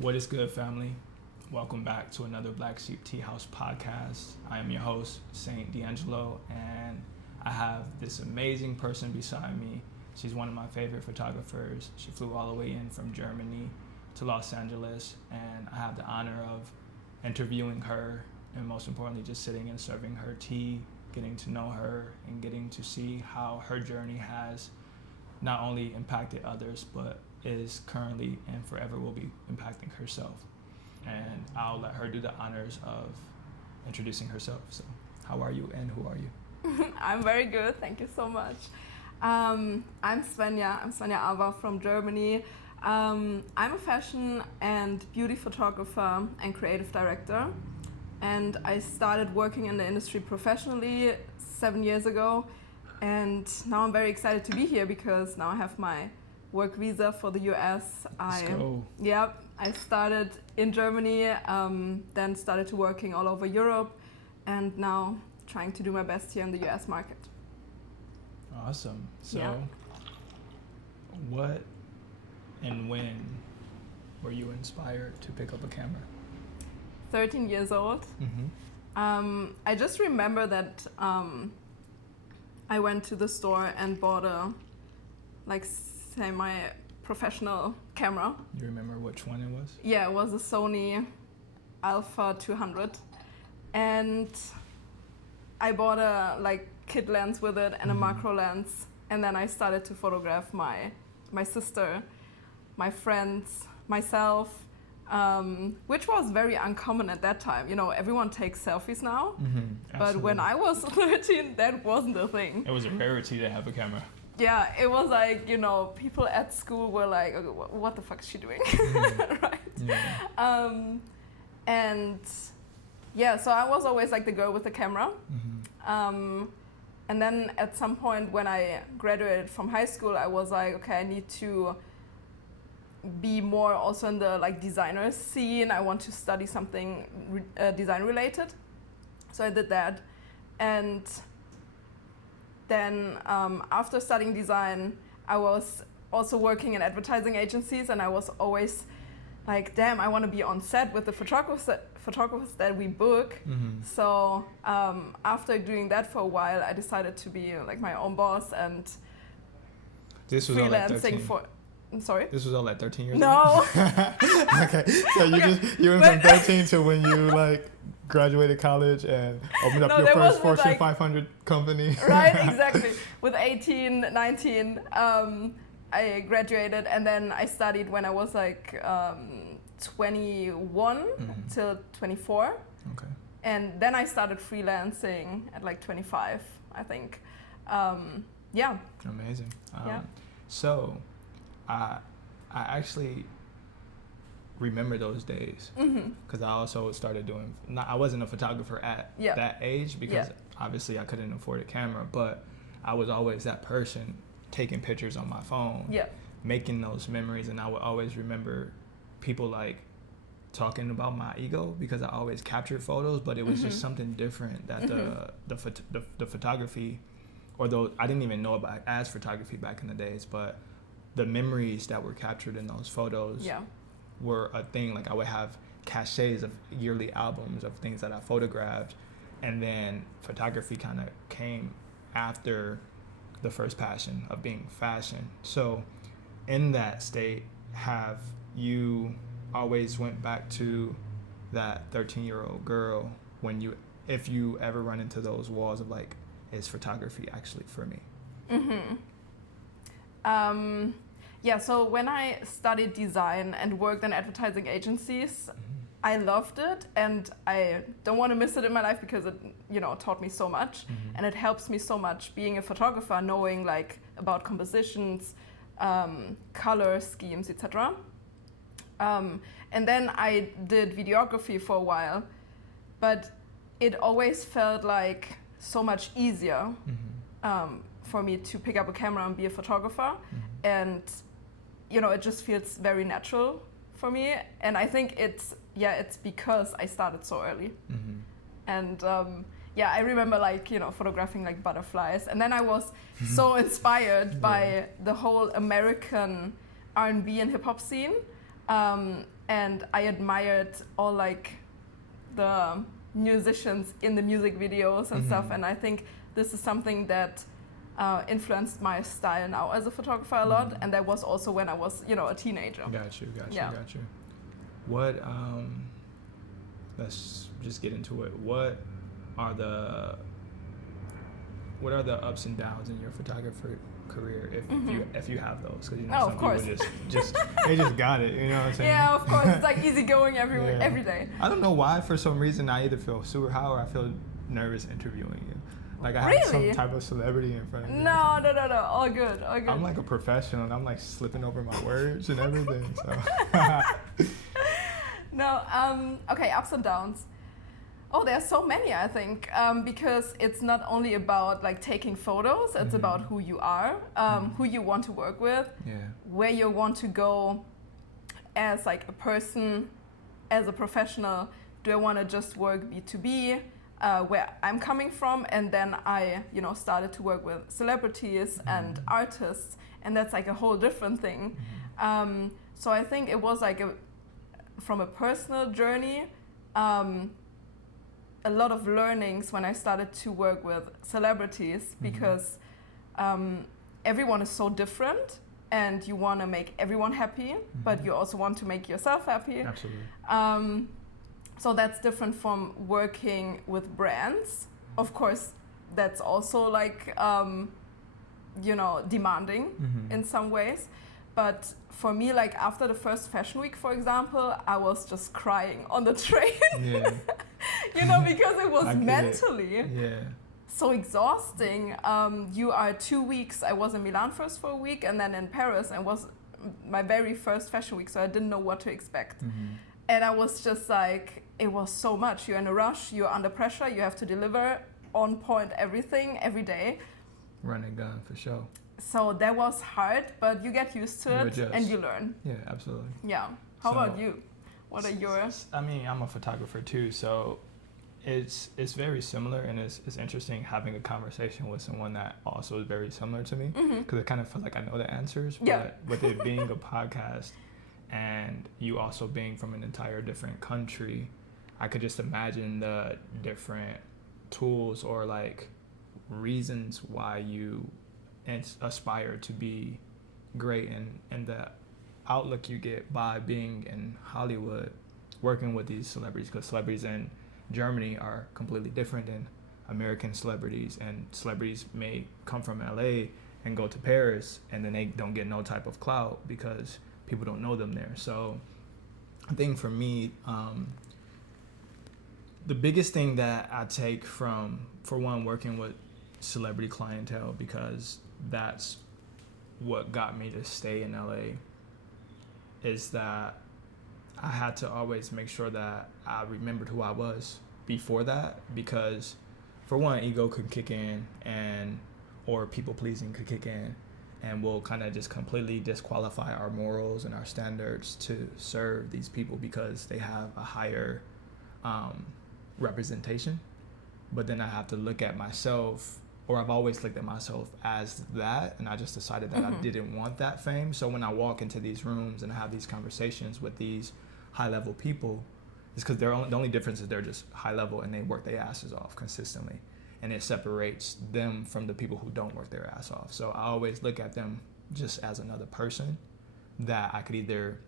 What is good, family? Welcome back to another Black Sheep Tea House podcast. I am your host, Saint D'Angelo, and I have this amazing person beside me. She's one of my favorite photographers. She flew all the way in from Germany to Los Angeles, and I have the honor of interviewing her, and most importantly, just sitting and serving her tea, getting to know her, and getting to see how her journey has not only impacted others, but is currently and forever will be impacting herself. And I'll let her do the honors of introducing herself. So, how are you and who are you? I'm very good, thank you so much. I'm Svenja Ava from Germany. I'm a fashion and beauty photographer and creative director. And I started working in the industry professionally 7 years ago. And now I'm very excited to be here because now I have my work visa for the US. Let's go. Yep, I started in Germany, then started to working all over Europe, and now trying to do my best here in the US market. Awesome. So, What and when were you inspired to pick up a camera? 13 years old. Mm-hmm. I just remember that I went to the store and bought a semi-professional camera. You remember which one it was? Yeah, it was a Sony Alpha 200, and I bought a kit lens with it and a macro lens, and then I started to photograph my sister, my friends, myself, which was very uncommon at that time. You know, everyone takes selfies now, but when I was 13, that wasn't a thing. It was a rarity to have a camera. Yeah, it was people at school were like, okay, what the fuck is she doing? Right? Yeah. So I was always the girl with the camera. And then at some point when I graduated from high school, I was like, okay, I need to be more also in the designer scene. I want to study something design related. So I did that. And then after studying design, I was also working in advertising agencies, and I was always like, damn, I want to be on set with the photographers that we book. So after doing that for a while, I decided to be my own boss and this was freelancing for. I'm sorry? This was all at 13 years No. old? Okay, so you went from 13 to when you graduated college and opened up your first Fortune 500 company. Right, exactly. With 18, 19, I graduated, and then I studied when I was 21 till 24. Okay. And then I started freelancing at 25, I think. Yeah. Amazing. Yeah. So, I actually remember those days because I also started doing. I wasn't a photographer at that age because obviously I couldn't afford a camera, but I was always that person taking pictures on my phone, making those memories, and I would always remember people talking about my ego because I always captured photos, but it was just something different that the photography, although I didn't even know about as photography back in the days, but the memories that were captured in those photos were a thing. I would have caches of yearly albums of things that I photographed, and then photography kind of came after the first passion of being fashion. So in that state, have you always went back to that 13-year-old girl if you ever run into those walls of is photography actually for me? So when I studied design and worked in advertising agencies, I loved it, and I don't want to miss it in my life because it, taught me so much, and it helps me so much being a photographer, knowing about compositions, color schemes, etc. And then I did videography for a while, but it always felt so much easier for me to pick up a camera and be a photographer, and it just feels very natural for me. And I think it's because I started so early. And I remember photographing butterflies, and then I was so inspired by the whole American R&B and hip hop scene. and I admired all like the musicians in the music videos and stuff, and I think this is something that influenced my style now as a photographer a lot, and that was also when I was, a teenager. Got you. What, let's just get into it. What are the ups and downs in your photographer career, if you have those? Because some people just they just got it, you know what I'm saying? Yeah, of course. It's like easy going every day. I don't know why, for some reason I either feel super high or I feel nervous interviewing you. Like I have some type of celebrity in front of me. No. All good. I'm like a professional and I'm like slipping over my words and everything. So. No. Okay. Ups and downs. Oh, there's so many, I think, because it's not only about like taking photos. It's about who you are, who you want to work with, where you want to go as like a person, as a professional. Do I want to just work B2B? Where I'm coming from, and then I, started to work with celebrities and artists, and that's like a whole different thing. So I think it was like from a personal journey, a lot of learnings when I started to work with celebrities, because everyone is so different, and you want to make everyone happy, but you also want to make yourself happy. Absolutely. So that's different from working with brands. Of course, that's also like, demanding in some ways. But for me, like after the first fashion week, for example, I was just crying on the train. Yeah. Because it was mentally so exhausting. You are 2 weeks. I was in Milan first for a week, and then in Paris, and was my very first fashion week, so I didn't know what to expect. And I was just like, it was so much. You're in a rush, you're under pressure, you have to deliver on point everything every day. Run and gun, for sure. So that was hard, but you get used to it and you learn. Yeah, absolutely. Yeah. How about you? What are yours? I mean, I'm a photographer too, so it's very similar, and it's interesting having a conversation with someone that also is very similar to me, because I kind of feel like I know the answers, but with it being a podcast and you also being from an entire different country, I could just imagine the different tools or like reasons why you aspire to be great, and the outlook you get by being in Hollywood, working with these celebrities, because celebrities in Germany are completely different than American celebrities, and celebrities may come from LA and go to Paris, and then they don't get no type of clout because people don't know them there. So I think for me, the biggest thing that I take from, for one, working with celebrity clientele, because that's what got me to stay in LA, is that I had to always make sure that I remembered who I was before that, because for one, ego could kick in, or people pleasing could kick in, and we'll kind of just completely disqualify our morals and our standards to serve these people because they have a higher representation. But then I have to look at myself, or I've always looked at myself as that, and I just decided that I didn't want that fame. So when I walk into these rooms and have these conversations with these high-level people, it's because the only difference is they're just high-level and they work their asses off consistently, and it separates them from the people who don't work their ass off. So I always look at them just as another person that I could either,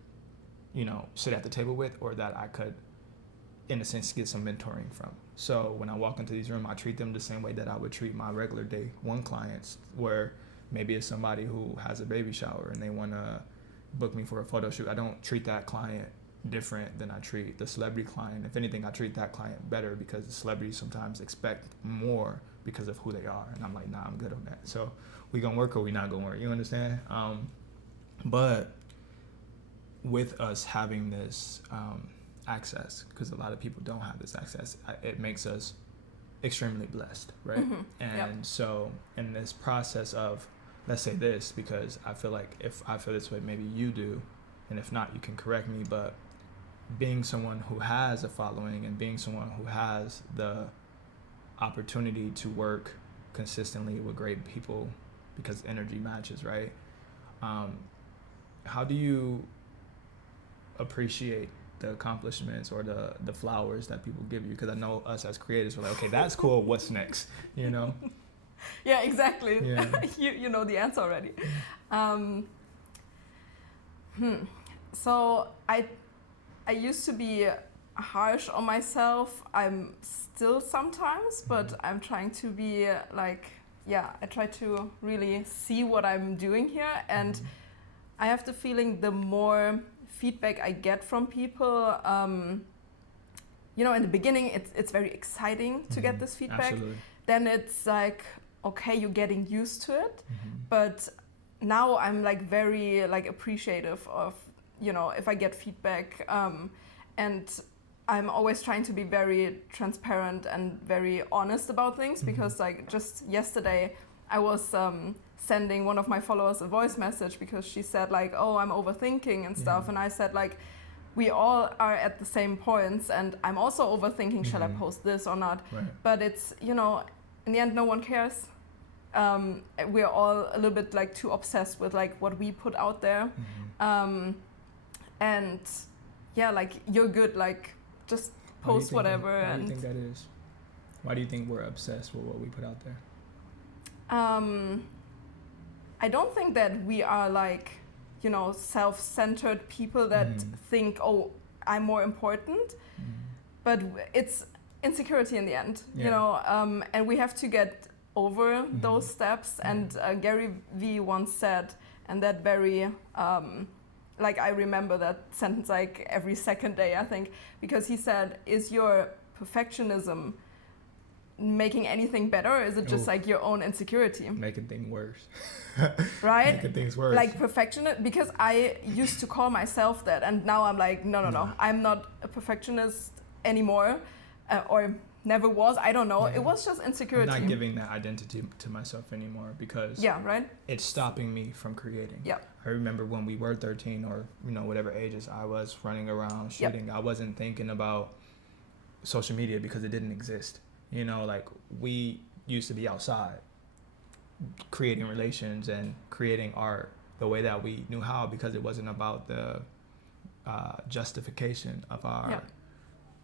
sit at the table with, or that I could, in a sense, get some mentoring from. So when I walk into these rooms, I treat them the same way that I would treat my regular day one clients, where maybe it's somebody who has a baby shower and they want to book me for a photo shoot. I don't treat that client different than I treat the celebrity client. If anything, I treat that client better, because the celebrities sometimes expect more because of who they are. And I'm like, nah, I'm good on that. So we gonna work or we not gonna work, you understand? But with us having this access, because a lot of people don't have this access, it makes us extremely blessed, right? And so in this process of, let's say this, because I feel like if I feel this way, maybe you do, and if not, you can correct me, but being someone who has a following and being someone who has the opportunity to work consistently with great people, because energy matches, right? How do you appreciate the accomplishments or the flowers that people give you, because I know us as creators, we're like, okay, that's cool, what's next, you know? Yeah, exactly. Yeah. you know the answer already. So I used to be harsh on myself. I'm still sometimes, but I'm trying to be like, I try to really see what I'm doing here, and I have the feeling the more feedback I get from people, you know, in the beginning it's very exciting to get this feedback. Absolutely. Then it's like, okay, you're getting used to it, but now I'm like very like appreciative of, you know, if I get feedback, and I'm always trying to be very transparent and very honest about things, because like just yesterday I was sending one of my followers a voice message because she said like, oh, I'm overthinking and stuff, and I said like, we all are at the same points, and I'm also overthinking, shall I post this or not? Right. But it's, you know, in the end no one cares. We're all a little bit like too obsessed with like what we put out there, and yeah, like you're good, like just post whatever. Why do you think that is? Why do you think we're obsessed with what we put out there? I don't think that we are like, you know, self-centered people that think, oh, I'm more important, but it's insecurity in the end, you know, and we have to get over those steps. And Gary Vee once said, and that very, like I remember that sentence like every second day, I think, because he said, is your perfectionism making anything better, or is it just like your own insecurity? Making things worse. Right? Making things worse. Like perfectionist, because I used to call myself that, and now I'm like, no. I'm not a perfectionist anymore, or never was. I don't know. It was just insecurity. I'm not giving that identity to myself anymore, because it's stopping me from creating. Yeah. I remember when we were 13, or you know, whatever ages I was running around shooting, I wasn't thinking about social media because it didn't exist. You know, like we used to be outside creating relations and creating art the way that we knew how, because it wasn't about the justification of our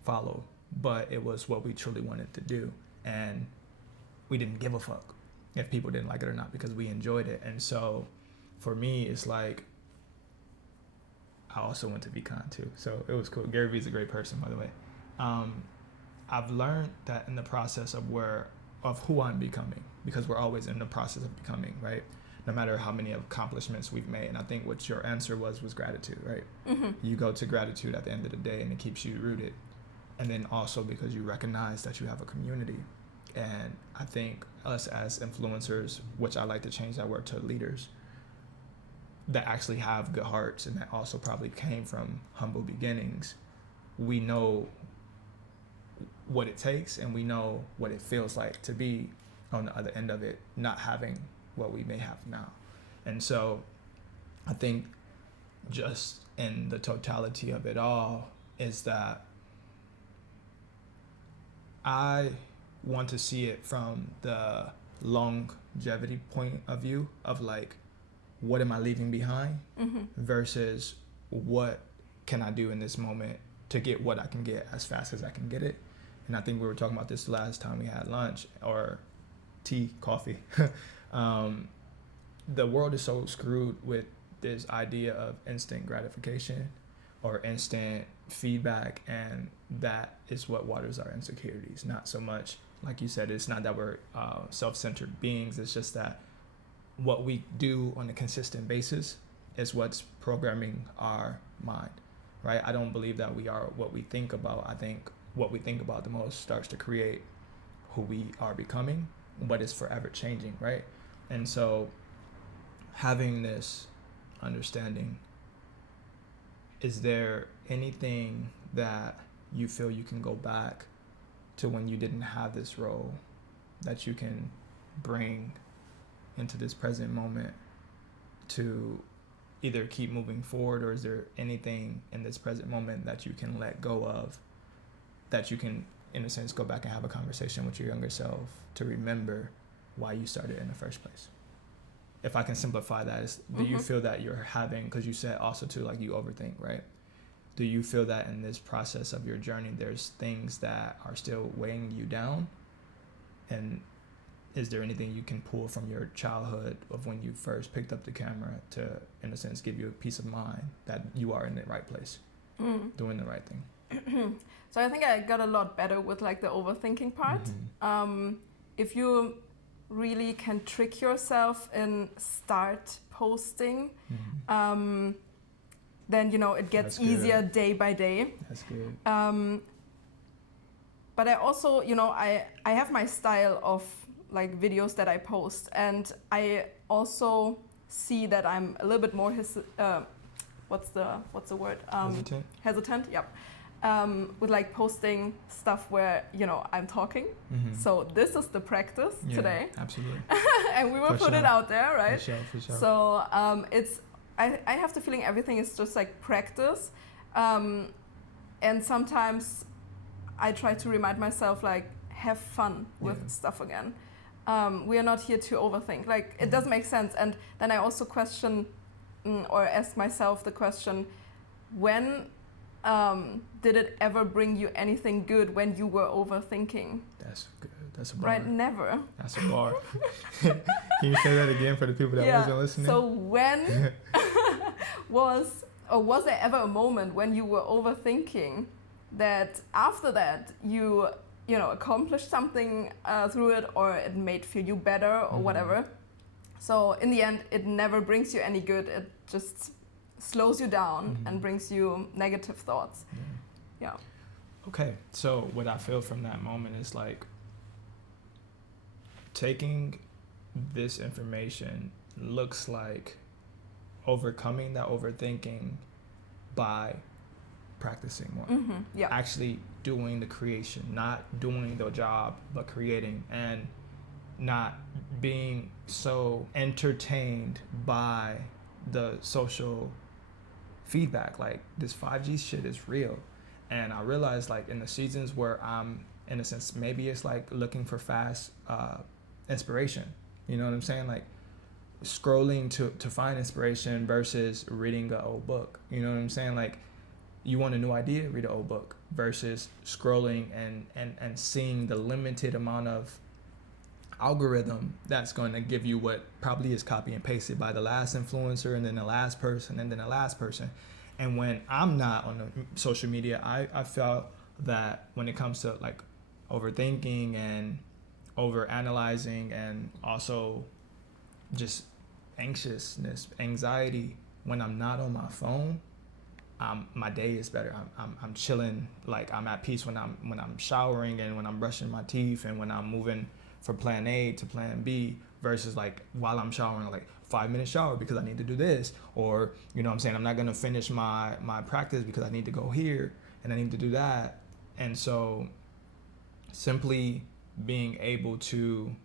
follow, but it was what we truly wanted to do. And we didn't give a fuck if people didn't like it or not, because we enjoyed it. And so for me, it's like, I also went to VCon too, so it was cool. Gary Vee's a great person, by the way. I've learned that in the process of who I'm becoming, because we're always in the process of becoming, right? No matter how many accomplishments we've made. And I think what your answer was gratitude, right? You go to gratitude at the end of the day, and it keeps you rooted. And then also because you recognize that you have a community. And I think us as influencers, which I like to change that word to leaders, that actually have good hearts and that also probably came from humble beginnings, we know what it takes, and we know what it feels like to be on the other end of it, not having what we may have now. And so I think just in the totality of it all is that I want to see it from the longevity point of view of like, what am I leaving behind versus what can I do in this moment to get what I can get as fast as I can get it. And I think we were talking about this last time we had lunch or tea, coffee. The world is so screwed with this idea of instant gratification or instant feedback, and that is what waters our insecurities. Not so much, like you said, it's not that we're self-centered beings, it's just that what we do on a consistent basis is what's programming our mind, right? I don't believe that we are what we think about. I think what we think about the most starts to create who we are becoming, but it's forever changing, right? And so having this understanding, is there anything that you feel you can go back to when you didn't have this role that you can bring into this present moment to either keep moving forward, or is there anything in this present moment that you can let go of, that you can, in a sense, go back and have a conversation with your younger self to remember why you started in the first place? If I can simplify that, do you feel that you're having, because you said also too, like you overthink, right? do you feel that in this process of your journey, there's things that are still weighing you down? And is there anything you can pull from your childhood of when you first picked up the camera to, in a sense, give you a peace of mind that you are in the right place, doing the right thing? So I think I got a lot better with like the overthinking part. If you really can trick yourself and start posting, then, you know, it gets easier day by day. That's good. But I also, you know, I have my style of like videos that I post, and I also see that I'm a little bit more what's the word? Hesitant. Yep. With like posting stuff where, you know, I'm talking. So this is the practice today. Absolutely. And we will put it out there, right? For sure. So I have the feeling everything is just like practice. And sometimes I try to remind myself, like, have fun with stuff again. We are not here to overthink. Like, it doesn't make sense. And then I also question or ask myself the question, when did it ever bring you anything good when you were overthinking? That's good. That's a bar. Right, never. That's a bar. Can you say that again for the people that wasn't listening? So when was there ever a moment when you were overthinking that after that you know, accomplished something through it, or it made feel you better or whatever? So in the end, it never brings you any good. It just slows you down and brings you negative thoughts. Yeah. Okay, so what I feel from that moment is like taking this information looks like overcoming that overthinking by practicing more. Actually doing the creation, not doing the job, but creating, and not being so entertained by the social feedback. Like, this 5G shit is real. And I realized, like, in the seasons where I'm, in a sense, maybe it's like looking for fast inspiration. You know what I'm saying? Like, scrolling to find inspiration versus reading an old book. You know what I'm saying? Like, you want a new idea, read an old book, versus scrolling and seeing the limited amount of algorithm that's going to give you what probably is copy and pasted by the last influencer, and then the last person, and then the last person. And when I'm not on the social media, I felt that when it comes to like overthinking and over analyzing, and also just anxiousness, anxiety, when I'm not on my phone, my day is better. I'm chilling, like I'm at peace when I'm showering, and when I'm brushing my teeth, and when I'm moving from plan A to plan B, versus like while I'm showering, like 5-minute shower because I need to do this, or, you know what I'm saying, I'm not gonna finish my practice because I need to go here and I need to do that. And so simply being able to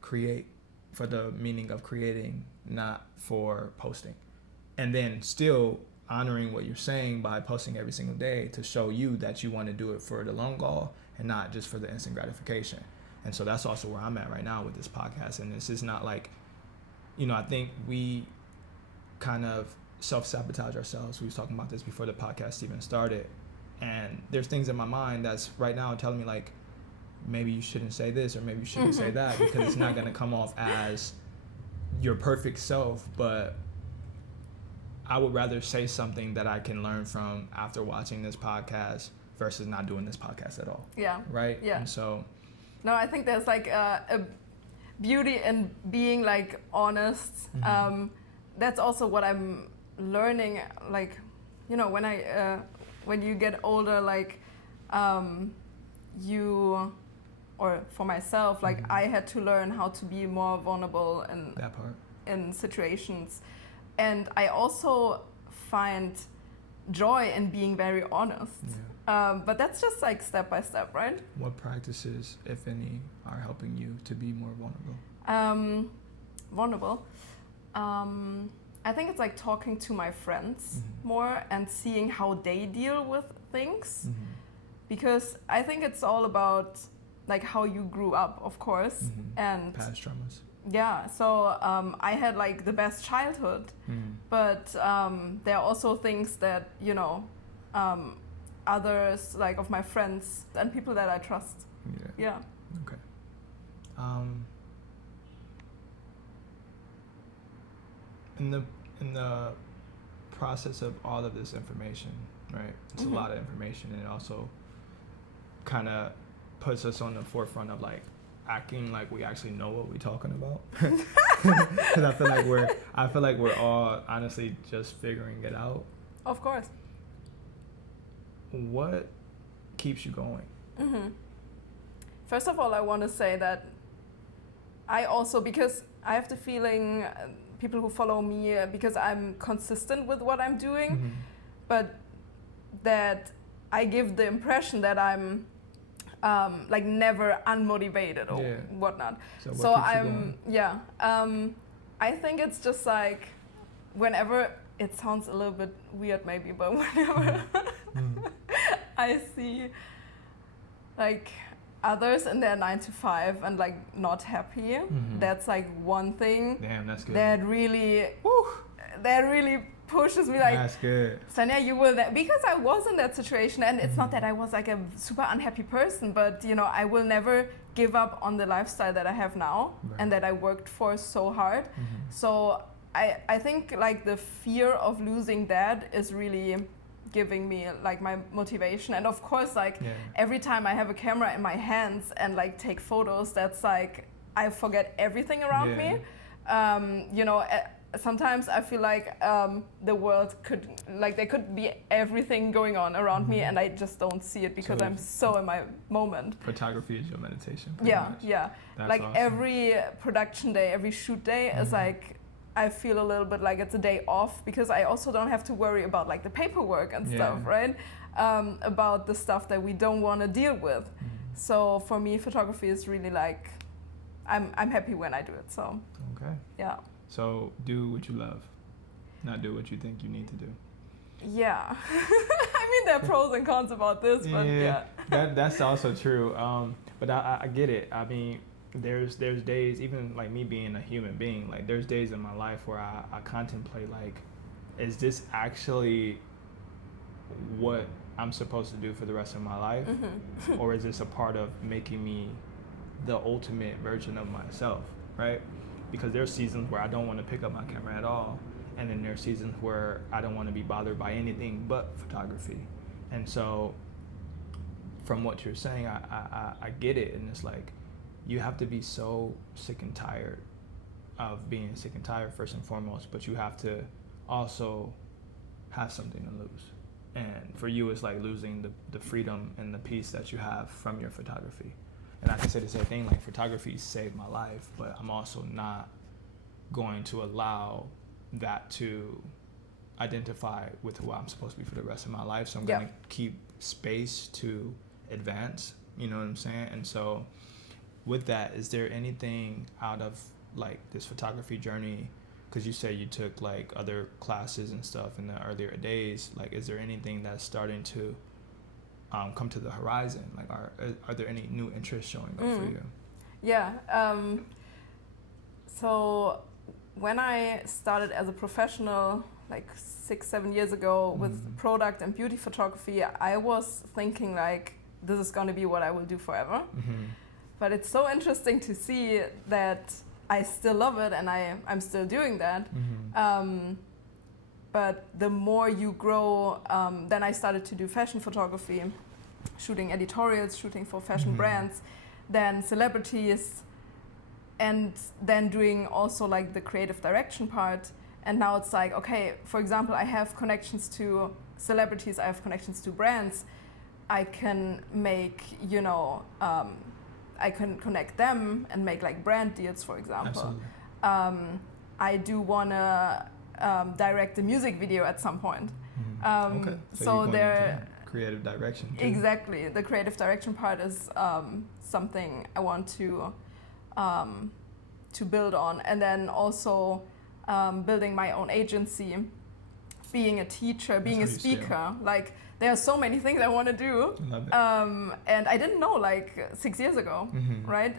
create for the meaning of creating, not for posting, and then still honoring what you're saying by posting every single day to show you that you want to do it for the long haul and not just for the instant gratification. And so that's also where I'm at right now with this podcast. And this is not like, you know, I think we kind of self-sabotage ourselves. We was talking about this before the podcast even started. And there's things in my mind that's right now telling me like, maybe you shouldn't say this, or maybe you shouldn't say that, because it's not going to come off as your perfect self. But I would rather say something that I can learn from after watching this podcast versus not doing this podcast at all. Yeah. Right? Yeah. And so... No, I think there's like a beauty in being like honest. That's also what I'm learning. Like, you know, when you get older, like or for myself, like I had to learn how to be more vulnerable in situations. And I also find joy in being very honest. But that's just like step by step, right? What practices, if any, are helping you to be more vulnerable? Vulnerable. I think it's like talking to my friends more and seeing how they deal with things. Because I think it's all about like how you grew up, of course, and past traumas. Yeah, so I had like the best childhood, but there are also things that, you know, others like of my friends and people that I trust. Yeah. Okay. In the process of all of this information, right? It's a lot of information, and it also kind of puts us on the forefront of like acting like we actually know what we're talking about. Because I feel like we're all honestly just figuring it out. Of course. What keeps you going? First of all, I want to say that I also, because I have the feeling people who follow me, because I'm consistent with what I'm doing, but that I give the impression that I'm like never unmotivated or whatnot. So I'm, I think it's just like whenever, it sounds a little bit weird maybe, but whenever I see like others in their 9 to 5 and like not happy, that's like one thing. Damn, that's good. That really pushes me, like, that's good. Svenja, you will, because I was in that situation, and it's not that I was like a super unhappy person, but you know, I will never give up on the lifestyle that I have now and that I worked for so hard. So I think like the fear of losing that is really giving me like my motivation. And of course, like every time I have a camera in my hands and like take photos, that's like I forget everything around me. You know, sometimes I feel like the world could, like, there could be everything going on around me, and I just don't see it because I'm so in my moment. Photography is your meditation. Yeah, much. yeah. That's like awesome. Every production day, every shoot day is like, I feel a little bit like it's a day off, because I also don't have to worry about like the paperwork and stuff, right? About the stuff that we don't want to deal with. So for me, photography is really like, I'm happy when I do it. So yeah. So do what you love, not do what you think you need to do. Yeah. I mean, there are pros and cons about this, but that's also true. But I get it. I mean, there's days, even like me being a human being, like there's days in my life where I contemplate like, is this actually what I'm supposed to do for the rest of my life? Or is this a part of making me the ultimate version of myself, right? Because there's seasons where I don't want to pick up my camera at all, and then there's seasons where I don't want to be bothered by anything but photography. And so from what you're saying, I get it, and it's like, you have to be so sick and tired of being sick and tired first and foremost, but you have to also have something to lose. And for you, it's like losing the freedom and the peace that you have from your photography. And I can say the same thing, like photography saved my life, but I'm also not going to allow that to identify with who I'm supposed to be for the rest of my life. So I'm going to keep space to advance, you know what I'm saying? And so with that, is there anything out of like this photography journey, because you say you took like other classes and stuff in the earlier days, like is there anything that's starting to come to the horizon? Like are there any new interests showing up for you? Yeah. So when I started as a professional like 6-7 years ago with product and beauty photography, I was thinking like, this is going to be what I will do forever. But it's so interesting to see that I still love it, and I'm still doing that. But the more you grow, then I started to do fashion photography, shooting editorials, shooting for fashion brands, then celebrities, and then doing also like the creative direction part. And now it's like, okay, for example, I have connections to celebrities, I have connections to brands. I can make, you know, I can connect them and make like brand deals, for example. I do want to direct a music video at some point. So there, creative direction too. Exactly, the creative direction part is something I want to build on, and then also building my own agency being a teacher, being a speaker. Like, there are so many things I want to do. Love it. And I didn't know like 6 years ago, right?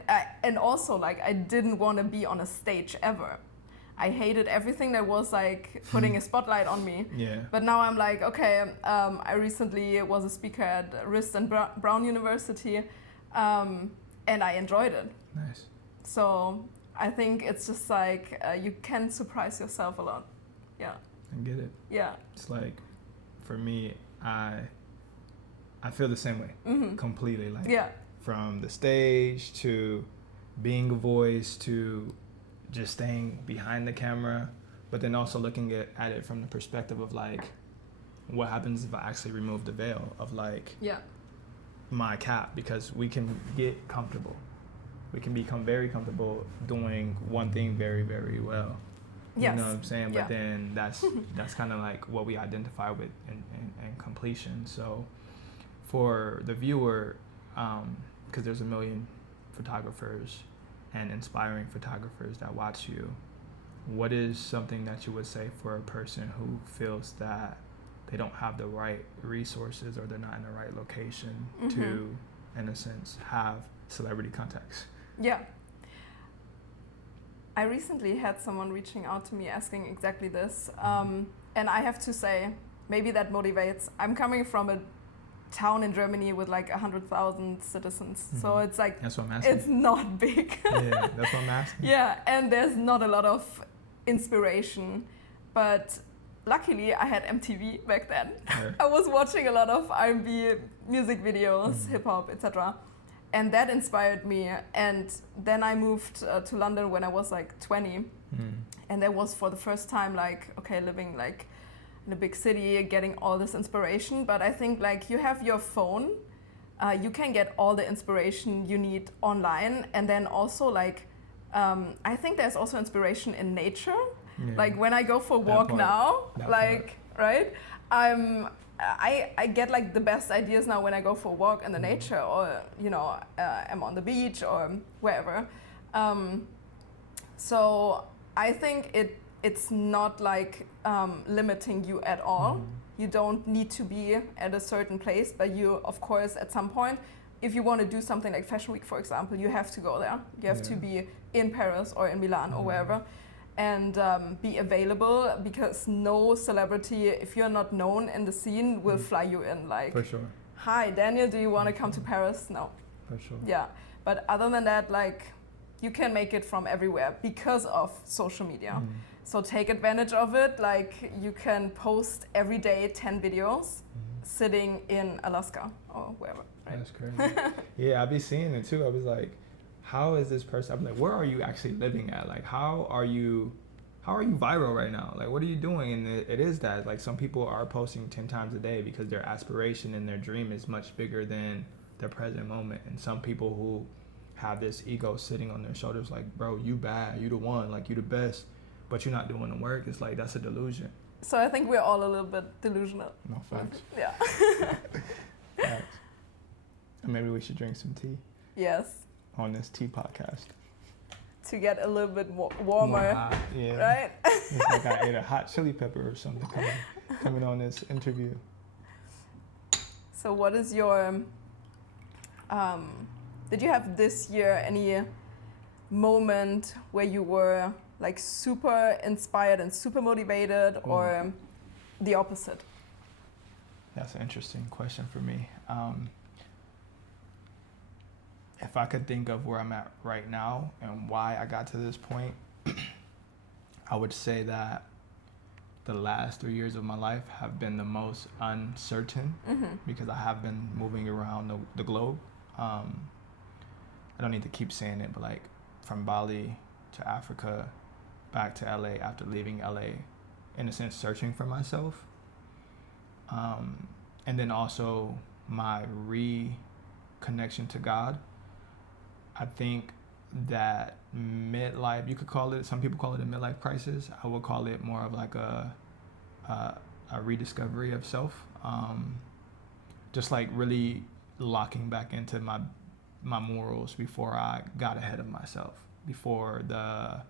And also like I didn't want to be on a stage ever. I hated everything that was like putting a spotlight on me. Yeah. But now I'm like, okay, I recently was a speaker at Rist and Brown University, and I enjoyed it. Nice. So I think it's just like you can surprise yourself a lot. Yeah. I get it. Yeah. It's like, for me, I feel the same way, completely. Like, from the stage to being a voice to just staying behind the camera, but then also looking at it from the perspective of like, what happens if I actually remove the veil of like my cap? Because we can get comfortable. We can become very comfortable doing one thing very, very well. Yes. You know what I'm saying? But then that's kind of like what we identify with in completion. So for the viewer, because there's a million photographers and inspiring photographers that watch you, what is something that you would say for a person who feels that they don't have the right resources or they're not in the right location to, in a sense, have celebrity contacts? Yeah. I recently had someone reaching out to me asking exactly this. And I have to say, maybe that motivates. I'm coming from a town in Germany with like 100,000 citizens. So it's like, that's what I'm asking. It's not big. Yeah, that's what I'm asking. Yeah, and there's not a lot of inspiration. But luckily I had MTV back then. Yeah. I was watching a lot of R&B music videos, hip hop, etc. And that inspired me. And then I moved to London when I was like 20. And that was for the first time like, okay, living like in a big city, getting all this inspiration. But I think like you have your phone, you can get all the inspiration you need online. And then also like, I think there's also inspiration in nature. Yeah. Like when I go for a walk now, like, right? I get like the best ideas now when I go for a walk in the nature, or, you know, I'm on the beach or wherever. So I think it's not like limiting you at all. You don't need to be at a certain place, but you, of course, at some point, if you want to do something like Fashion Week, for example, you have to go there. You have to be in Paris or in Milan or wherever, and be available, because no celebrity, if you're not known in the scene, will fly you in. Like, for sure. Hi, Daniel, do you want to come to Paris? No. For sure. Yeah, but other than that, like, you can make it from everywhere because of social media. So take advantage of it. Like, you can post every day 10 videos sitting in Alaska or wherever. Right? That's crazy. Yeah, I be seeing it too. I was like, how is this person? I'm like, where are you actually living at? Like, how are you viral right now? Like, what are you doing? And it is that, like, some people are posting 10 times a day because their aspiration and their dream is much bigger than their present moment. And some people who have this ego sitting on their shoulders, like, bro, you bad, you the one, like, you the best, but you're not doing the work. It's like, that's a delusion. So I think we're all a little bit delusional. No, facts. Yeah. Facts. And maybe we should drink some tea. Yes. On this tea podcast. To get a little bit warmer. Hot, yeah. Right? It's like I ate a hot chili pepper or something coming on this interview. So what is your, did you have this year any moment where you were like super inspired and super motivated, or the opposite? That's an interesting question for me. If I could think of where I'm at right now and why I got to this point, I would say that the last 3 years of my life have been the most uncertain because I have been moving around the globe. I don't need to keep saying it, but like from Bali to Africa, back to LA after leaving LA, in a sense, searching for myself. And then also my reconnection to God. I think that midlife, you could call it, some people call it a midlife crisis. I would call it more of like a rediscovery of self. Just like really locking back into my morals before I got ahead of myself, before the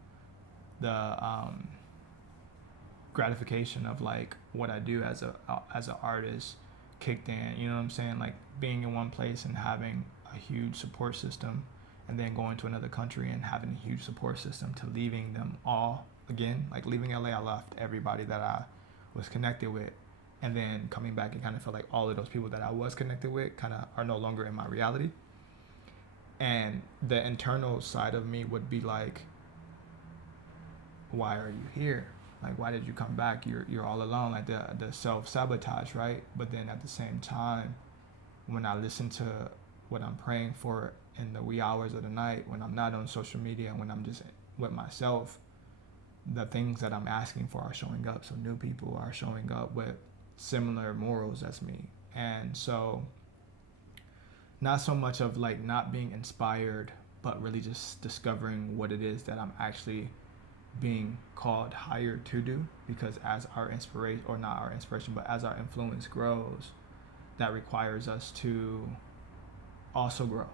gratification of like what I do as an artist kicked in. You know what I'm saying? Like being in one place and having a huge support system, and then going to another country and having a huge support system, to leaving them all again. Like leaving LA, I left everybody that I was connected with, and then coming back, it kind of felt like all of those people that I was connected with kind of are no longer in my reality. And the internal side of me would be like, why are you here? Like, why did you come back? You're all alone. Like the self-sabotage, right? But then at the same time, when I listen to what I'm praying for in the wee hours of the night, when I'm not on social media, when I'm just with myself, the things that I'm asking for are showing up. So new people are showing up with similar morals as me. And so not so much of like not being inspired, but really just discovering what it is that I'm actually being called higher to do. Because as our inspiration, or not our inspiration, but as our influence grows, that requires us to also grow.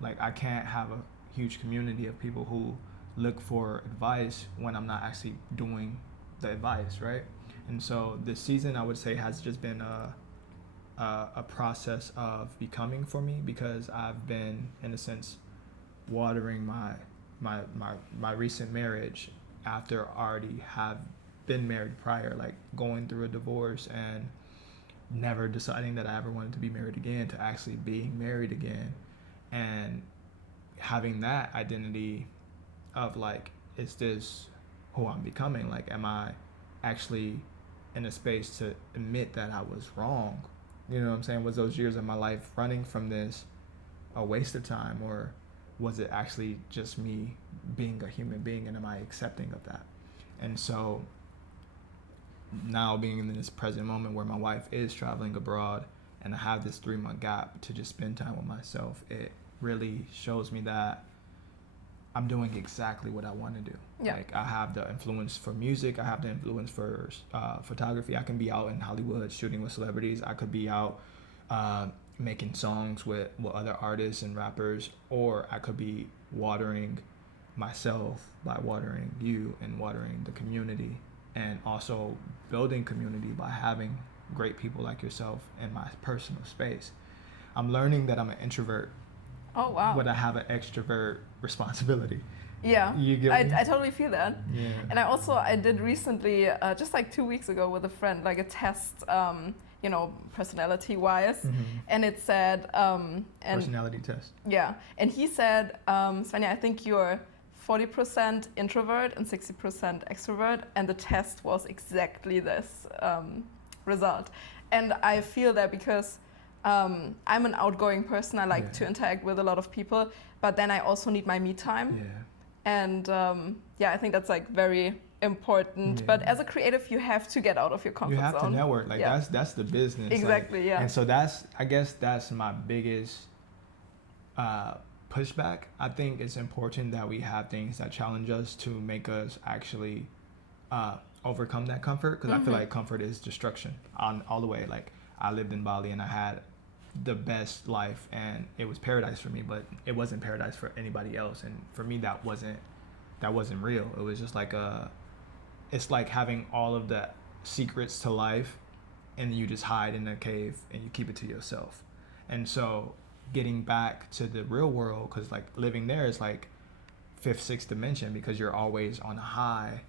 Like I can't have a huge community of people who look for advice when I'm not actually doing the advice, right? And so this season, I would say, has just been a process of becoming for me, because I've been, in a sense, watering my recent marriage after already have been married prior, like going through a divorce and never deciding that I ever wanted to be married again, to actually being married again, and having that identity of like, is this who I'm becoming? Like, am I actually in a space to admit that I was wrong? You know what I'm saying? Was those years of my life running from this a waste of time, or was it actually just me being a human being, and am I accepting of that? And so now, being in this present moment where my wife is traveling abroad and I have this 3-month gap to just spend time with myself, it really shows me that I'm doing exactly what I want to do. Yeah. Like I have the influence for music, I have the influence for photography. I can be out in Hollywood shooting with celebrities. I could be out making songs with other artists and rappers, or I could be watering myself by watering you and watering the community, and also building community by having great people like yourself in my personal space. I'm learning that I'm an introvert. Oh, wow. But I have an extrovert responsibility. Yeah, you get me? I totally feel that. Yeah. And I did recently, just like 2 weeks ago with a friend, like a test, personality-wise. Mm-hmm. And it said... personality test. Yeah. And he said, Svenja, I think you're 40% introvert and 60% extrovert. And the test was exactly this result. And I feel that because... I'm an outgoing person. I like to interact with a lot of people, but then I also need my me time. Yeah. And I think that's like very important. Yeah. But as a creative, you have to get out of your comfort zone. You have to network. Like that's the business. Exactly. Like, yeah. And so I guess that's my biggest pushback. I think it's important that we have things that challenge us to make us actually overcome that comfort. Because I feel like comfort is destruction all the way. Like I lived in Bali and I had the best life and it was paradise for me, but it wasn't paradise for anybody else. And for me, that wasn't real. It was just like it's like having all of the secrets to life and you just hide in a cave and you keep it to yourself. And so getting back to the real world, because like living there is like 5th, 6th dimension, because you're always on a high,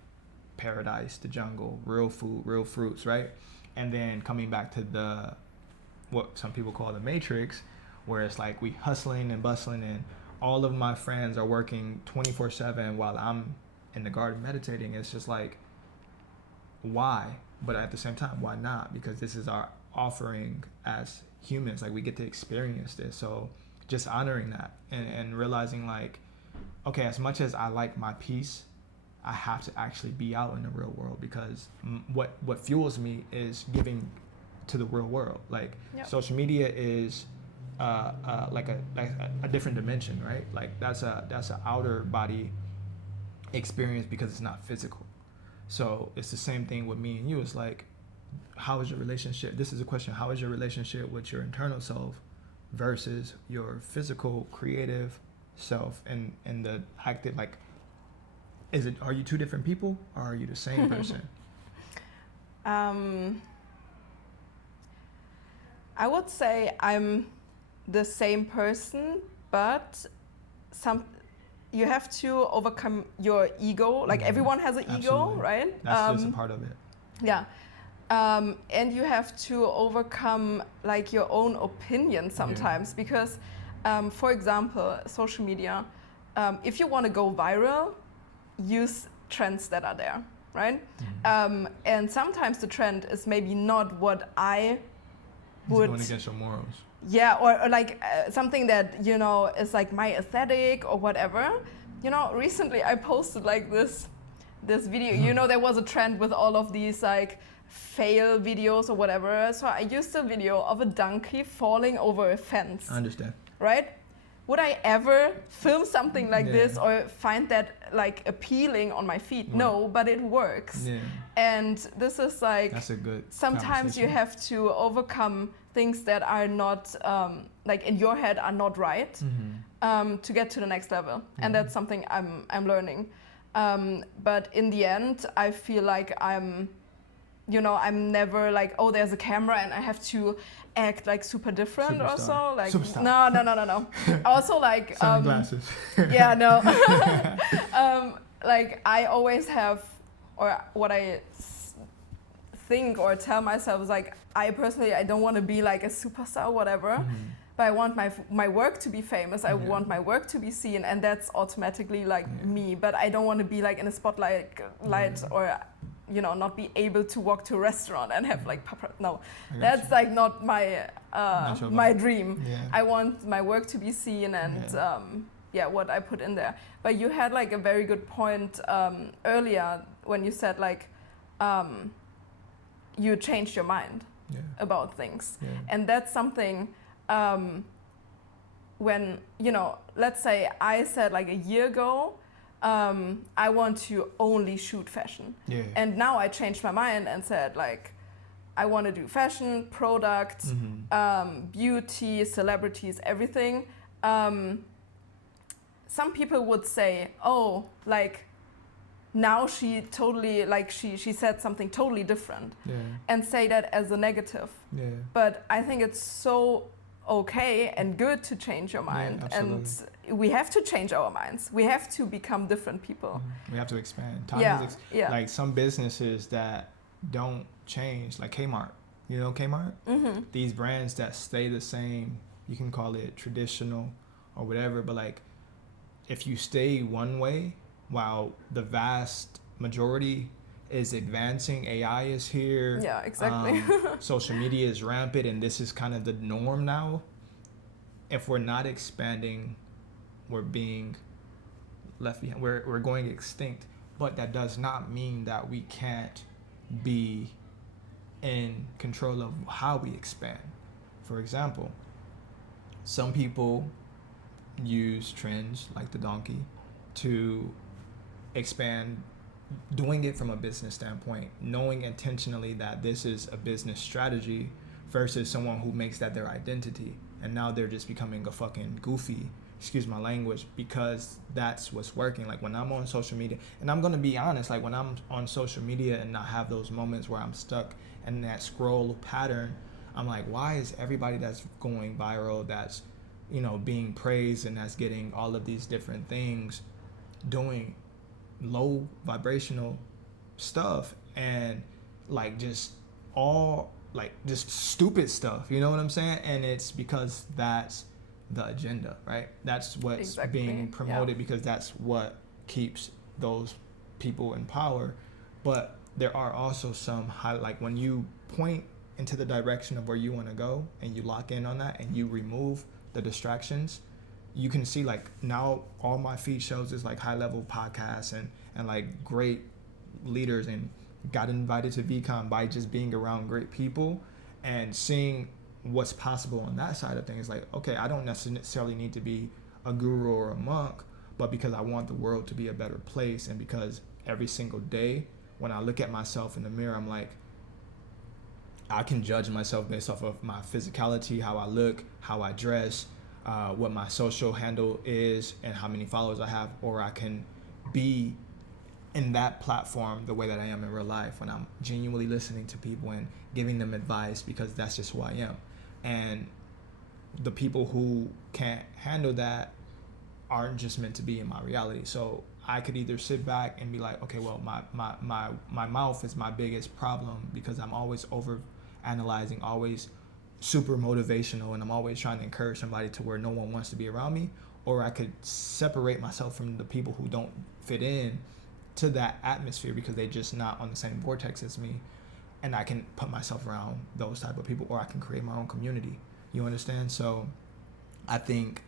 paradise, the jungle, real food, real fruits, right? And then coming back to what some people call the matrix, where it's like we hustling and bustling and all of my friends are working 24/7 while I'm in the garden meditating. It's just like, why? But at the same time, why not? Because this is our offering as humans. Like we get to experience this. So just honoring that and realizing like, okay, as much as I like my peace, I have to actually be out in the real world, because what fuels me is giving to the real world. Like social media is like a different dimension, right? Like that's an outer body experience because it's not physical. So it's the same thing with me and you. It's like, how is your relationship? This is a question. How is your relationship with your internal self versus your physical creative self and the active, like, are you two different people or are you the same person? I would say I'm the same person, but you have to overcome your ego. Like everyone has an ego, right? That's just a part of it. Yeah. And you have to overcome like your own opinion sometimes because, for example, social media, if you want to go viral, use trends that are there, right? And sometimes the trend is maybe not what I would... It's going against your morals. Yeah, or like something that, you know, is like my aesthetic or whatever. You know, recently I posted like this video. You know, there was a trend with all of these like fail videos or whatever. So I used a video of a donkey falling over a fence. I understand. Right? Would I ever film something like this or find that like appealing on my feed? Right. No, but it works. Yeah. And this is like... That's a good sometimes you have to overcome things that are not, like in your head are not right to get to the next level. And that's something I'm learning. But in the end, I feel like I'm never like, oh, there's a camera and I have to act like super different Superstar. Or so. Like, Superstar. No. Also like... sunglasses. Yeah, no. Like I always have, or what I think or tell myself is like, I don't want to be like a superstar or whatever, but I want my work to be famous. I want my work to be seen, and that's automatically like me. But I don't want to be like in a spotlight or, you know, not be able to walk to a restaurant and have like no, that's like not my my dream. Yeah. I want my work to be seen and what I put in there. But you had like a very good point earlier when you said like you changed your mind about things, and that's something when, you know, let's say I said like a year ago I want to only shoot fashion, and now I changed my mind and said like I want to do fashion, product, beauty, celebrities, everything. Some people would say, oh, like now she totally, like she said something totally different, and say that as a negative. But I think it's so okay and good to change your mind, and we have to change our minds. We have to become different people. We have to expand. Like some businesses that don't change, like Kmart. You know Kmart? These brands that stay the same, you can call it traditional or whatever, but like if you stay one way while the vast majority is advancing, AI is here. Yeah, exactly. Social media is rampant, and this is kind of the norm now. If we're not expanding, we're being left behind. We're going extinct. But that does not mean that we can't be in control of how we expand. For example, some people use trends like the donkey to expand, doing it from a business standpoint, knowing intentionally that this is a business strategy versus someone who makes that their identity, and now they're just becoming a fucking goofy, excuse my language, because that's what's working. Like when I'm on social media, and I'm gonna be honest, like when I'm on social media and I have those moments where I'm stuck in that scroll pattern, I'm like, why is everybody that's going viral, that's, you know, being praised and that's getting all of these different things, doing low vibrational stuff and like just all like just stupid stuff, you know what I'm saying? And it's because that's the agenda, right? That's what's being promoted, because that's what keeps those people in power. But there are also some like when you point into the direction of where you want to go and you lock in on that and you remove the distractions, you can see like now all my feed shows is like high level podcasts and like great leaders, and got invited to VCon by just being around great people and seeing what's possible on that side of things. Like, okay, I don't necessarily need to be a guru or a monk, but because I want the world to be a better place, and because every single day when I look at myself in the mirror, I'm like, I can judge myself based off of my physicality, how I look, how I dress, what my social handle is, and how many followers I have, or I can be in that platform the way that I am in real life, when I'm genuinely listening to people and giving them advice, because that's just who I am. And the people who can't handle that aren't just meant to be in my reality. So I could either sit back and be like, okay, well, my mouth is my biggest problem, because I'm always over analyzing, always super motivational, and I'm always trying to encourage somebody to where no one wants to be around me. Or I could separate myself from the people who don't fit in to that atmosphere because they're just not on the same vortex as me, and I can put myself around those type of people, or I can create my own community. You understand? So I think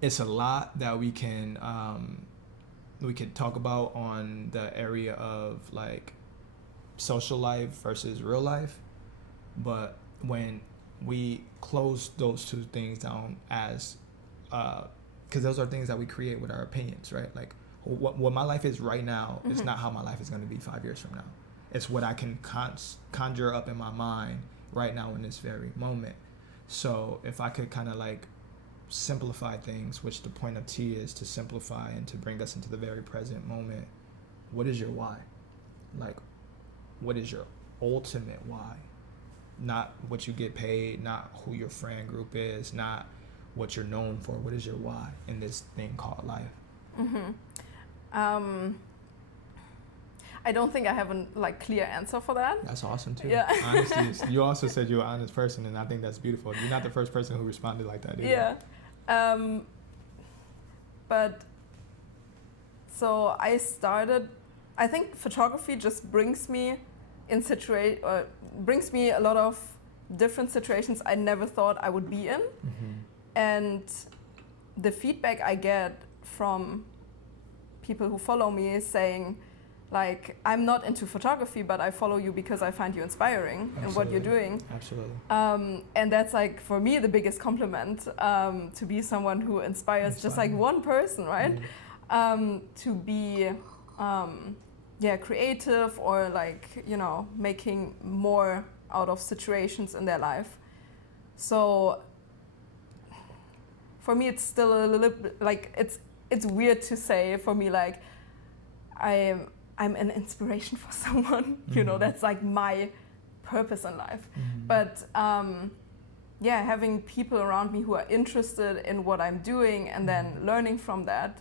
it's a lot that we can talk about on the area of like social life versus real life, but when we close those two things down as because those are things that we create with our opinions, right? Like what my life is right now is not how my life is going to be 5 years from now. It's what I can conjure up in my mind right now in this very moment. So if I could kind of like simplify things, which the point of T is to simplify and to bring us into the very present moment, what is your why? Like, what is your ultimate why? Not what you get paid, not who your friend group is, not what you're known for. What is your why in this thing called life? I don't think I have a clear answer for that. That's awesome too. Yeah. Honesty. You also said you're an honest person, and I think that's beautiful. You're not the first person who responded like that either. Yeah. But so I think photography just brings me brings me a lot of different situations I never thought I would be in. And the feedback I get from people who follow me is saying, like, I'm not into photography, but I follow you because I find you inspiring in what you're doing. Absolutely. And that's like, for me, the biggest compliment, to be someone who inspires just like one person, right? To be creative, or like, making more out of situations in their life. So for me, it's still a little bit like, it's weird to say for me, like, I'm an inspiration for someone, that's like my purpose in life. But having people around me who are interested in what I'm doing and then learning from that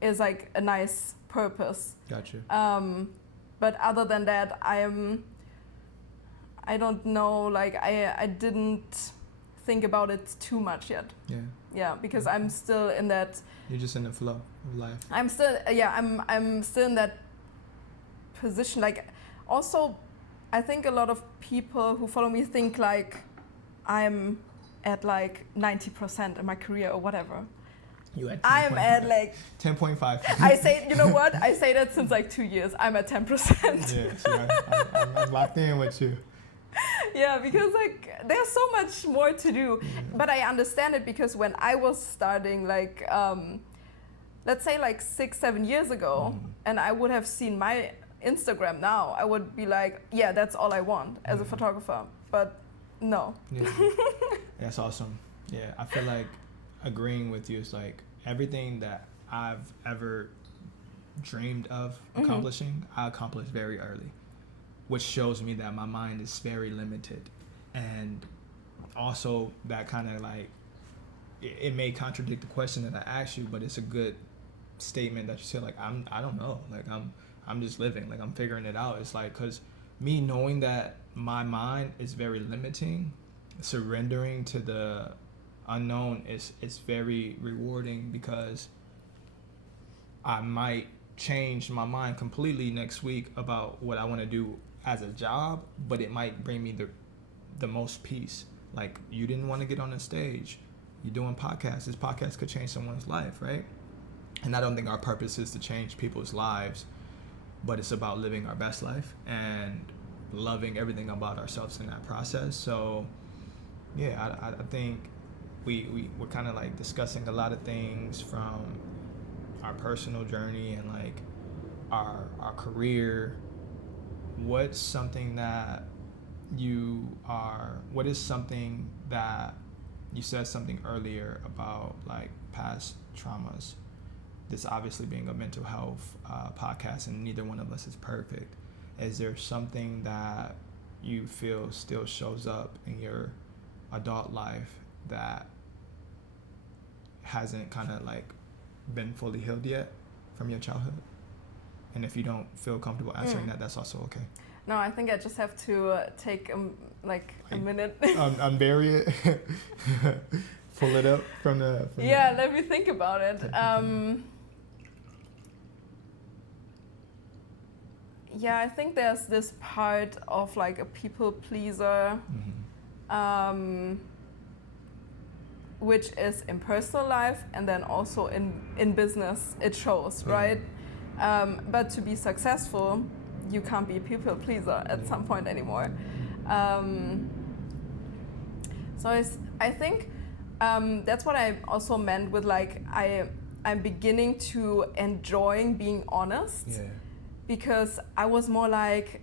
is like a nice purpose. Gotcha. But other than that, I don't know, like I didn't think about it too much yet. Yeah, because I'm still in that. You're just in the flow of life. I'm still in that position. Like, also, I think a lot of people who follow me think like I'm at like 90% in my career or whatever. I'm at like 10.5. I say, you know what? I say that since like 2 years. I'm at 10%. Yeah, see, I'm locked in with you. Yeah, because like there's so much more to do. But I understand it, because when I was starting, like let's say like 6-7 years ago, and I would have seen my Instagram now, I would be like, yeah, that's all I want as a photographer. But no. Yeah. That's awesome. Yeah, I feel like agreeing with you is like everything that I've ever dreamed of accomplishing, I accomplished very early, which shows me that my mind is very limited. And also that kind of like, it may contradict the question that I asked you, but it's a good statement that you said, like, I don't know, like I'm just living, like I'm figuring it out. It's like, because me knowing that my mind is very limiting, surrendering to the unknown is very rewarding, because I might change my mind completely next week about what I want to do as a job, but it might bring me the most peace. Like, you didn't want to get on the stage, you're doing podcasts. This podcast could change someone's life, right? And I don't think our purpose is to change people's lives, but it's about living our best life and loving everything about ourselves in that process. So yeah, I think we're kind of like discussing a lot of things from our personal journey and like our career. What's something that what is something that you said something earlier about like past traumas? this obviously being a mental health podcast, and neither one of us is perfect, is there something that you feel still shows up in your adult life that hasn't kind of like been fully healed yet from your childhood? And if you don't feel comfortable answering that, that's also okay. No, I think I just have to take a minute. Unbury it. Pull it up from the... Let me think about it. I think there's this part of like a people pleaser, which is in personal life and then also in business it shows, right? But to be successful, you can't be a people pleaser at some point anymore. So I think that's what I also meant with like I'm beginning to enjoying being honest, because I was more like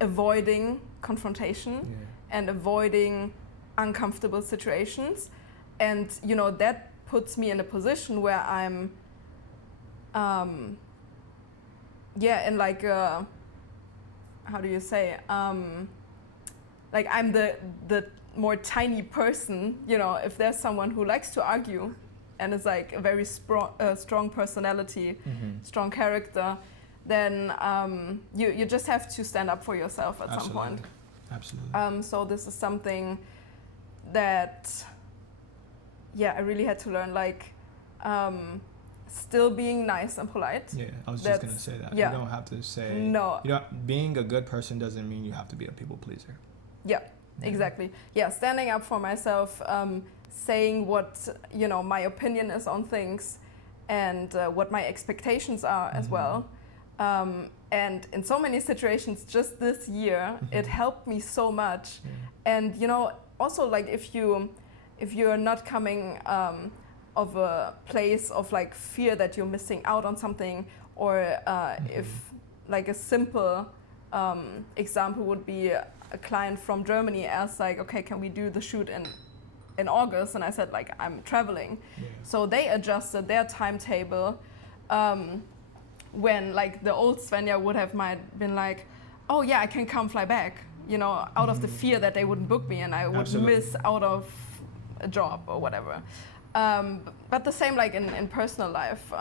avoiding confrontation and avoiding uncomfortable situations, and you know that puts me in a position where I'm in like a, how do you say, like I'm the more tiny person, you know, if there's someone who likes to argue and is like a very strong personality, strong character, then you just have to stand up for yourself at some point. Absolutely. So this is something that, I really had to learn, like still being nice and polite. Yeah, I was just going to say that. You don't have to say... No. Being a good person doesn't mean you have to be a people pleaser. Yeah, exactly. Yeah, standing up for myself, saying what, you know, my opinion is on things, and what my expectations are as well. And in so many situations just this year, it helped me so much. And, you know, also like if you're not coming of a place of like fear that you're missing out on something, or if like a simple example would be a client from Germany asked like, okay, can we do the shoot in August? And I said like, I'm traveling. So they adjusted their timetable when like the old Svenja would have been like, oh yeah, I can come fly back, you know, out of the fear that they wouldn't book me and I would miss out of a job or whatever. But the same like in personal life,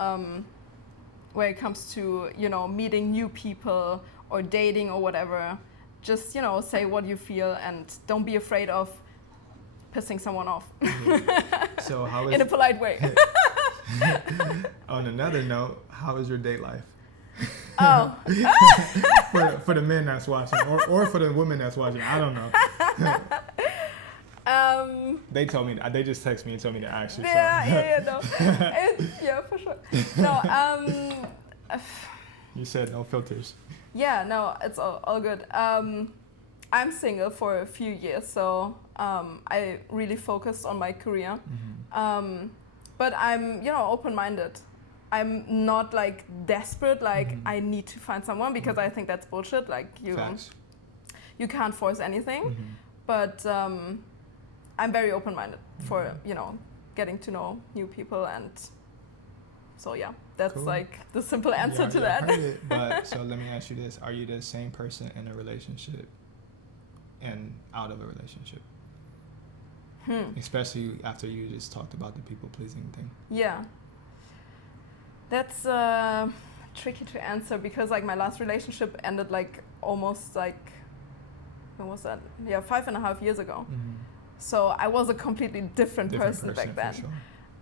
where it comes to, you know, meeting new people or dating or whatever, just, you know, say what you feel and don't be afraid of pissing someone off. So how is... in a polite way. On another note, how is your date life? Oh. for the men that's watching, or for the women that's watching, I don't know. They told me, they just texted me and told me to ask you. No. Yeah, for sure. No, you said no filters. Yeah, no, it's all good. I'm single for a few years, so I really focused on my career. But I'm, you know, open-minded. I'm not like desperate, like I need to find someone, because I think that's bullshit. Like you can't force anything. But I'm very open-minded for, you know, getting to know new people, and so yeah, that's like the simple answer to that. Heard it, but so let me ask you this: are you the same person in a relationship and out of a relationship? Especially after you just talked about the people-pleasing thing. Yeah. That's tricky to answer, because like my last relationship ended like almost like, when was that? Yeah, 5.5 years ago. So I was a completely different person back then. Sure.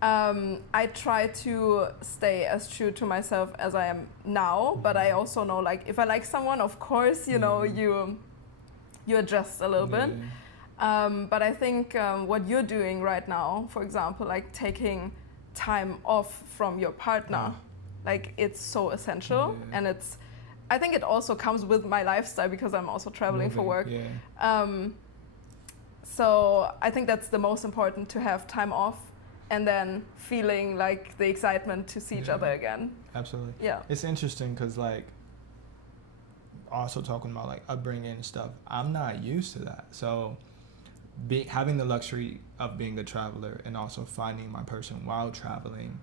I try to stay as true to myself as I am now, but I also know like if I like someone, of course, you know, you adjust a little bit. But I think what you're doing right now, for example, like taking time off from your partner, like it's so essential. And I think it also comes with my lifestyle, because I'm also traveling for work. So I think that's the most important, to have time off and then feeling like the excitement to see each other again. Absolutely. Yeah. It's interesting because like, also talking about like upbringing and stuff, I'm not used to that. So having the luxury of being a traveler and also finding my person while traveling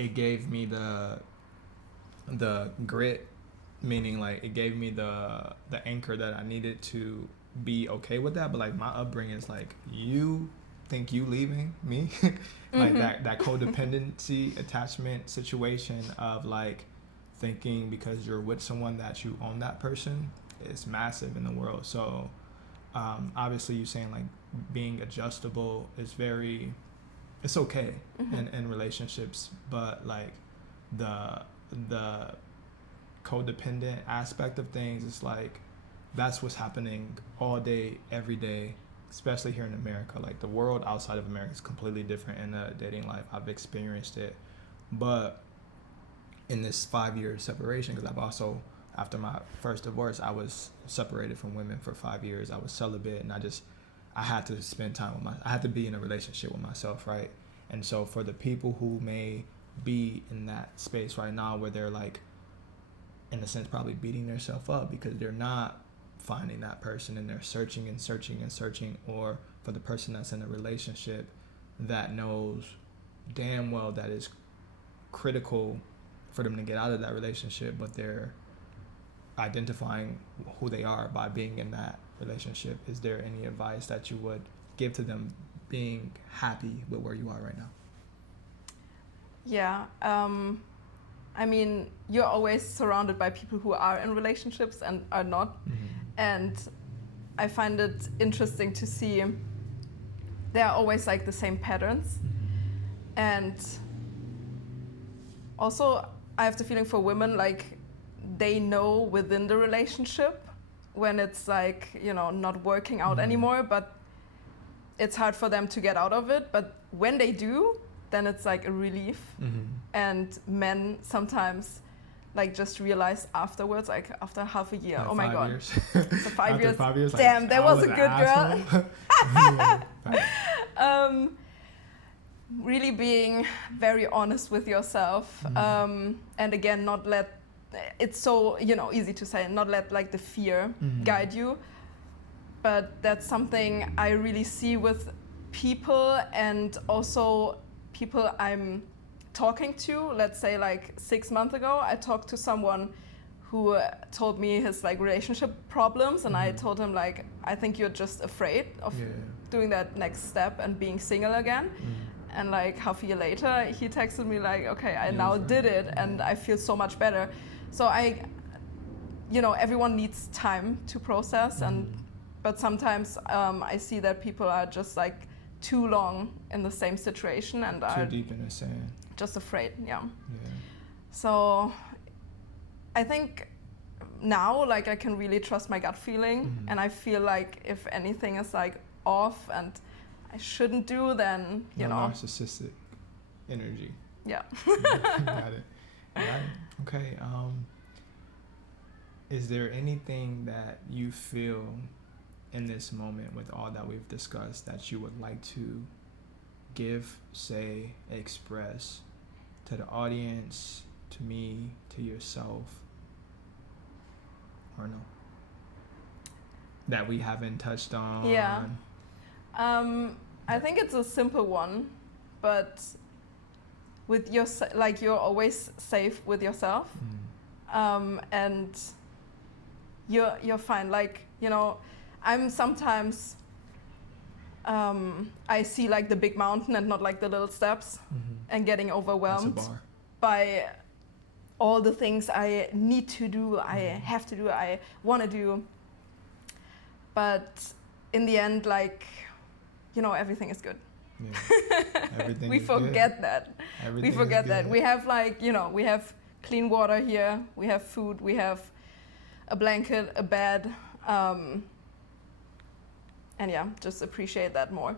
it gave me the grit, meaning like it gave me the anchor that I needed to be okay with that. But like my upbringing is like, you think you leaving me like that codependency attachment situation of like thinking because you're with someone that you own that person is massive in the world. So obviously you saying like being adjustable is it's okay in relationships, but like the codependent aspect of things is like that's what's happening all day every day, especially here in America. Like the world outside of America is completely different in the dating life. I've experienced it, but in this 5-year separation, because I've also, after my first divorce, I was separated from women for 5 years. I was celibate, and I had to spend time with I had to be in a relationship with myself, right? And so for the people who may be in that space right now where they're like, in a sense, probably beating themselves up because they're not finding that person and they're searching and searching and searching, or for the person that's in a relationship that knows damn well that is critical for them to get out of that relationship, but they're identifying who they are by being in that relationship. Is there any advice that you would give to them being happy with where you are right now? Yeah, I mean, you're always surrounded by people who are in relationships and are not. And I find it interesting to see there are always like the same patterns. And also I have the feeling for women, like they know within the relationship when it's like, you know, not working out anymore, but it's hard for them to get out of it. But when they do, then it's like a relief. And men sometimes like just realize afterwards, like after half a year, like oh my God. Years. So 5 years. 5 years, damn, like, that was a good girl. Really being very honest with yourself. And again, not let, it's so, you know, easy to say, not let like the fear guide you. But that's something I really see with people, and also people I'm talking to. Let's say like 6 months ago, I talked to someone who told me his like relationship problems, and I told him like, I think you're just afraid of doing that next step and being single again. And like half a year later, he texted me like, okay, I now did it and I feel so much better. So you know, everyone needs time to process, but sometimes I see that people are just like too long in the same situation and are too deep in the sand. Just afraid, yeah. So I think now like I can really trust my gut feeling, and I feel like if anything is like off and I shouldn't do, then you know. Narcissistic energy. Yeah. Got it. Okay. Is there anything that you feel in this moment with all that we've discussed that you would like to give, say, express to the audience, to me, to yourself, or no? That we haven't touched on? Yeah. I think it's a simple one, but with your, like, you're always safe with yourself, and you're fine. Like, you know, I'm sometimes I see like the big mountain and not like the little steps, and getting overwhelmed by all the things I need to do, I have to do, I want to do. But in the end, like, you know, everything is good. Yeah. Everything we is forget good. that. Everything we forget is that. good. We have like, you know, we have clean water here, we have food, we have a blanket, a bed, and yeah, just appreciate that more.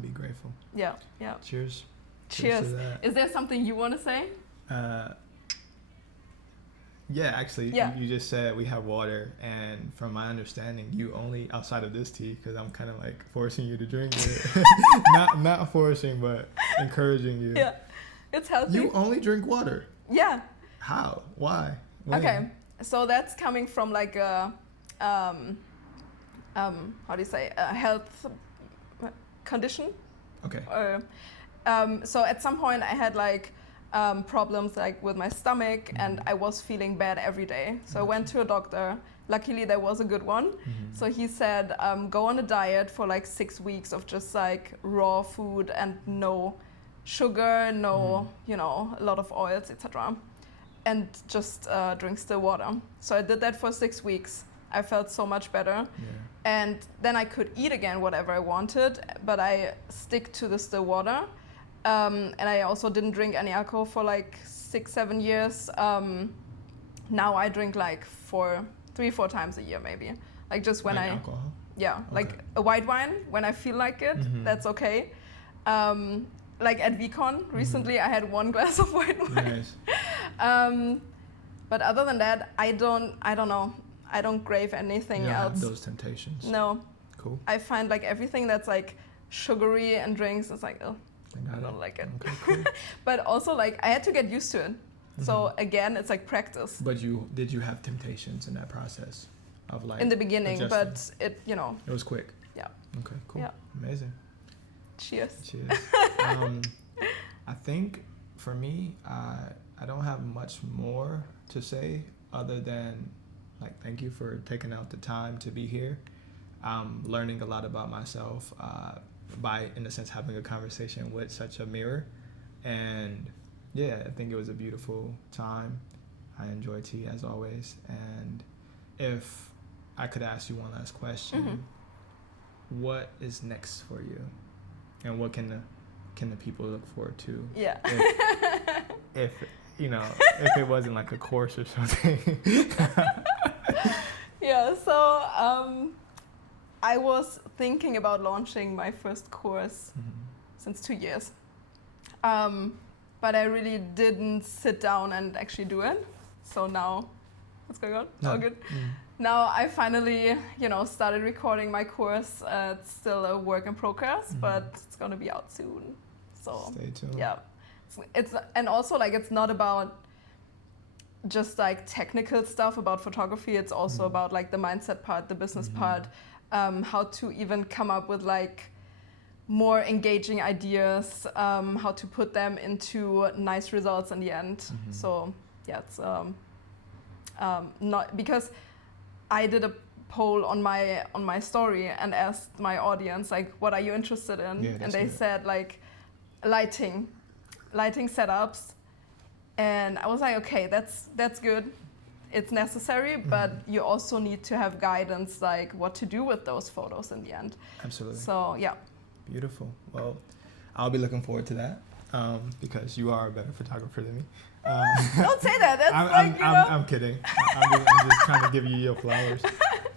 Be grateful. Yeah, yeah. Cheers. Cheers. To that. Is there something you want to say? Yeah, actually, you just said we have water, and from my understanding, you only, outside of this tea, because I'm kind of like forcing you to drink it, not forcing, but encouraging you. Yeah, it's healthy. You only drink water? Yeah. How? Why? When? Okay, so that's coming from like a, how do you say, a health condition. Okay. So at some point I had like problems like with my stomach, and I was feeling bad every day. So I went to a doctor. Luckily, there was a good one. So he said, go on a diet for like 6 weeks of just like raw food and no sugar, no, you know, a lot of oils, etc. And just drink still water. So I did that for 6 weeks. I felt so much better. And then I could eat again whatever I wanted, but I stick to the still water. And I also didn't drink any alcohol for like 6-7 years. Now I drink like 3-4 times a year maybe. Like just when like alcohol? Yeah, okay. Like a white wine when I feel like it, that's okay. Like at VCon recently I had 1 glass of white wine. Nice. But other than that, I don't know. I don't crave anything else. Have those temptations. No. Cool. I find like everything that's like sugary and drinks, it's like, oh, I don't like it. Okay, cool. But also like I had to get used to it. So again, it's like practice. But did you have temptations in that process of like in the beginning, adjusting? But it, you know. It was quick. Yeah. Okay, cool. Yeah. Amazing. Cheers. Cheers. I think for me, I don't have much more to say other than like thank you for taking out the time to be here. I'm learning a lot about myself by, in a sense, having a conversation with such a mirror. And yeah, I think it was a beautiful time. I enjoy tea as always. And if I could ask you one last question, what is next for you? And what can the people look forward to? Yeah. If you know, if it wasn't like a course or something. Yeah, so I was thinking about launching my first course since 2 years. But I really didn't sit down and actually do it. So now, what's going on? No. All good. Now I finally, you know, started recording my course. It's still a work in progress, but it's gonna be out soon. So stay tuned. Yeah, it's and also like it's not about just like technical stuff about photography. It's also about like the mindset part, the business part, how to even come up with like more engaging ideas, how to put them into nice results in the end. So yeah, it's not because I did a poll on my story and asked my audience like, what are you interested in? Yeah, and they said like lighting setups, and I was like, okay, that's good. It's necessary, but you also need to have guidance like what to do with those photos in the end. Absolutely. So yeah. Beautiful. Well, I'll be looking forward to that because you are a better photographer than me. Don't say that. That's I'm kidding. I'm just trying to give you your flowers.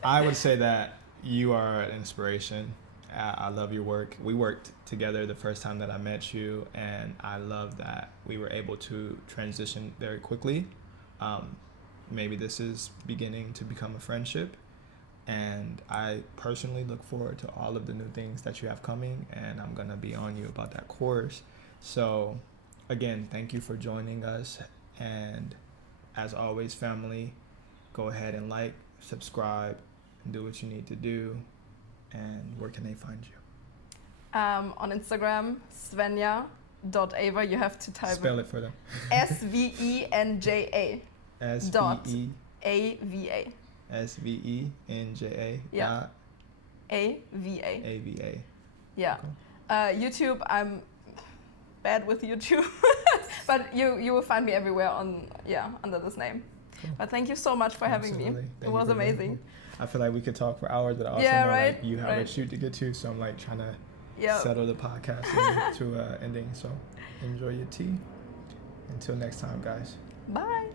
I would say that you are an inspiration. I love your work. We worked together the first time that I met you, and I love that we were able to transition very quickly. Maybe this is beginning to become a friendship. And I personally look forward to all of the new things that you have coming, and I'm going to be on you about that course. So again, thank you for joining us. And as always, family, go ahead and like, subscribe, and do what you need to do. And where can they find you? On Instagram, Svenja.Ava. You have to type Spell it for them. SVENJA. SVEAVA. SVENJA. Yeah. AVA. AVA. Yeah. Okay. YouTube, I'm bad with YouTube, but you will find me everywhere under this name. Cool. But thank you so much for having me. It was amazing. I feel like we could talk for hours, but I also know like you have a shoot to get to, so I'm like trying to settle the podcast to ending. So enjoy your tea. Until next time, guys. Bye.